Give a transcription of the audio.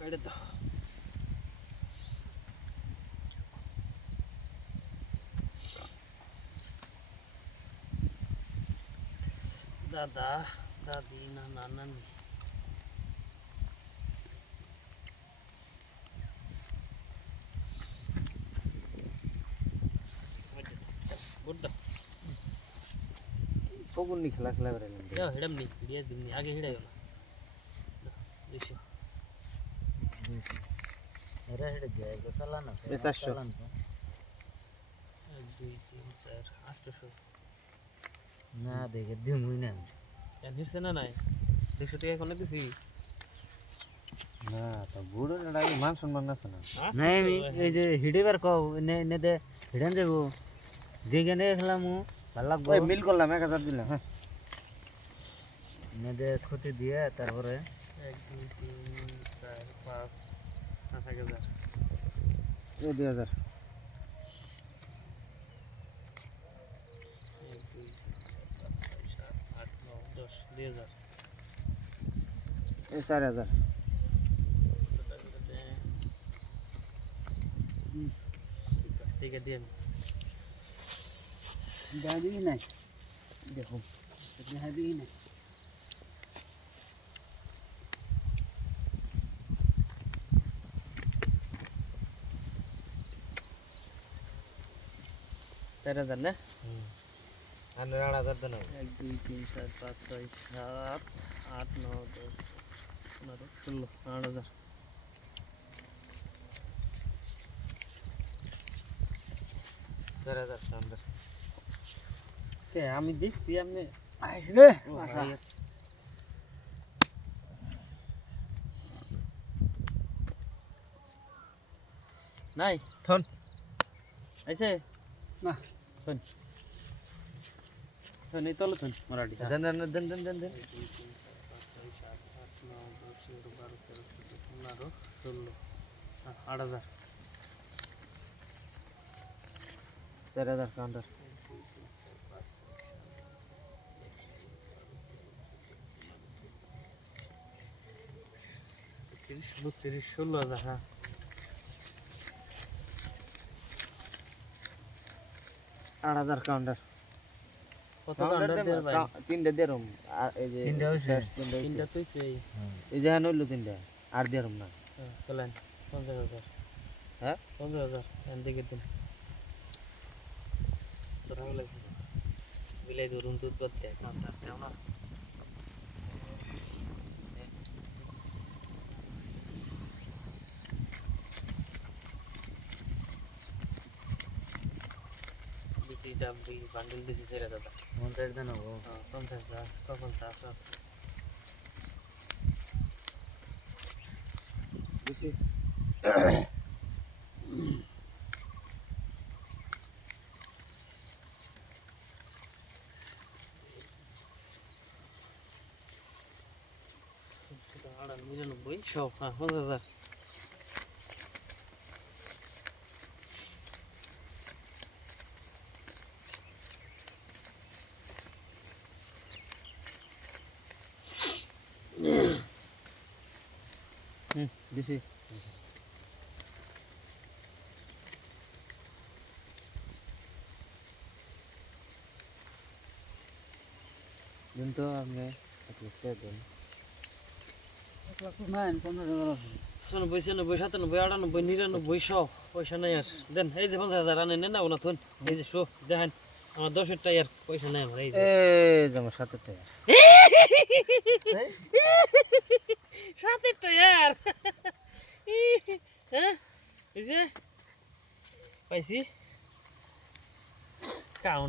কেটে দাও দাদা দাদি নানা নানি ফগুন নি খেলা খেলা বেরাইলাম যাও হেডাম নি বিয়ে দিন আগে হেডাই গেল বেশি এরা হেডে যায় গোসালা না 400 1 2 3 4 800 না দেখে দিমুই না কেন হিরছে না নাই 200 টাকা কোনে দিছি না তো বুড়ো না মান সম্মান আছে না নাই আমি এই যে হিডিবার কও নে নে দে হিডান যাবো দেখে নে খেলাম ভালো লাগবে ওই মিল করলাম 1000 দিলাম হ্যাঁ নে দে ক্ষতি দিয়ে তারপরে 1 2 3 4 5 5000 এই 2000 1 2 3 4 5 6 7 8 9 10 2000 এই 4000 ঠিক আছে দিয়ে দাদি নাই দেখো দাদি নাই तेरा जन ना আনে 8000 দেন 1 2 3 4 5 6 7 8 9 10 15 16 8000 4000 সামনে কে আমি দেখছি আপনি আসলে নাই থন আইছে না শুন শুন এই তলে শুন মরাঠি দেন দেন দেন দেন দেন দেন 1 2 3 4 5 6 7 8 9 10 11 12 13 14 15 16 8000 4000 কাউন্টার 32 16000 হ্যাঁ আট হাজার কাউন্টার কত কাউন্টার দেব ভাই তিনটা দেরম আর এই যে তিনটা হইছে? তিনটা তো সেই এই যে হান হইলো তিনটা আর দেরম না চলেন 50000 হ্যাঁ 50000 এন দিকে দিন তোরা হলে বিলাই ধরুন দুধ করতে কাউন্টার দেও না বেশি দাম বান্ডেল বেশি ছেড়ে দাদা 50 দেন হবো 50 কখন চাষ আছে বেশি আড়া 99 সব হ্যাঁ 5000 বেশি দিন তো আপনি একটু দেন 1 লাখ নাই 15,000 95 97 98 99 সব পয়সা নাই আর দেন এই যে 50000 আনে নেন না থুন এই যে শো দেখেন আমার 10 টাকার পয়সা নাই আমার এই যে এই যেমন 7 টাকা 7 টাকার হ্যাঁ এই যে পাইছি কাউন্ট